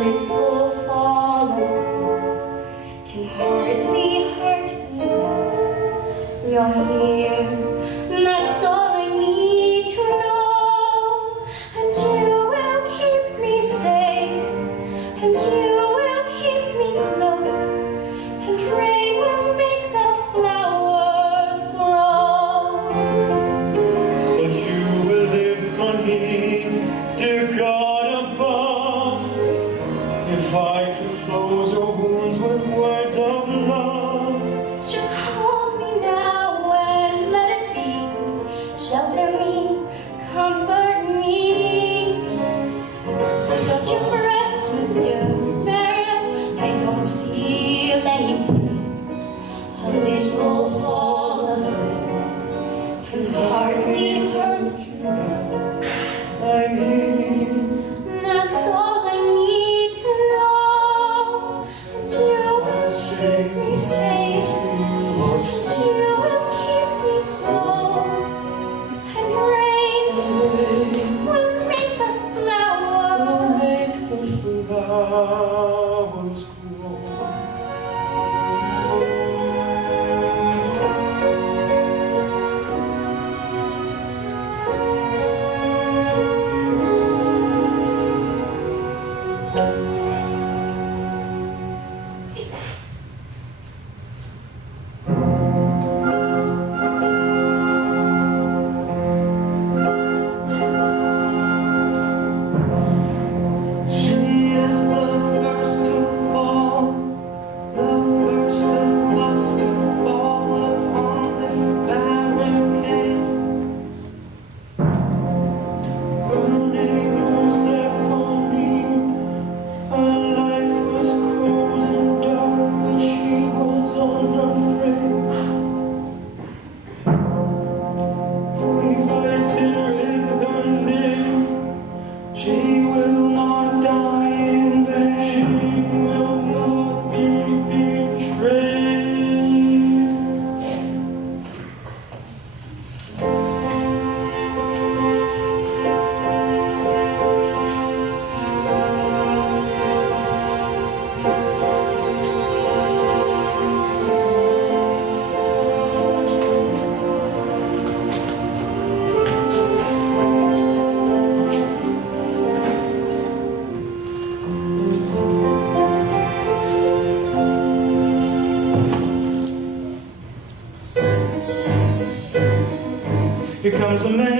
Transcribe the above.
little fallen can hardly hurt me now. You're here, that's all I need to know. And you will keep me safe, and you will keep me close, and rain will make the flowers grow. But you will live for me, dear God above. If I could close your wounds with words of love, Just hold me now and let it be. Shelter me, comfort me. So don't you fret, Monsieur Marius, I don't feel any pain. A little fall of rain can hardly hurt you. I'm here. That's all I need to know. And you will keep me safe, and you will keep me close, and rain will make the flowers. Make the flowers grow. She is the first to fall, the first of us to fall upon this barricade. Her name was Eponine. Her life was cold and dark, but she was unafraid. We fight here in her name. She will not die in vain. She will not be betrayed. Here comes a man.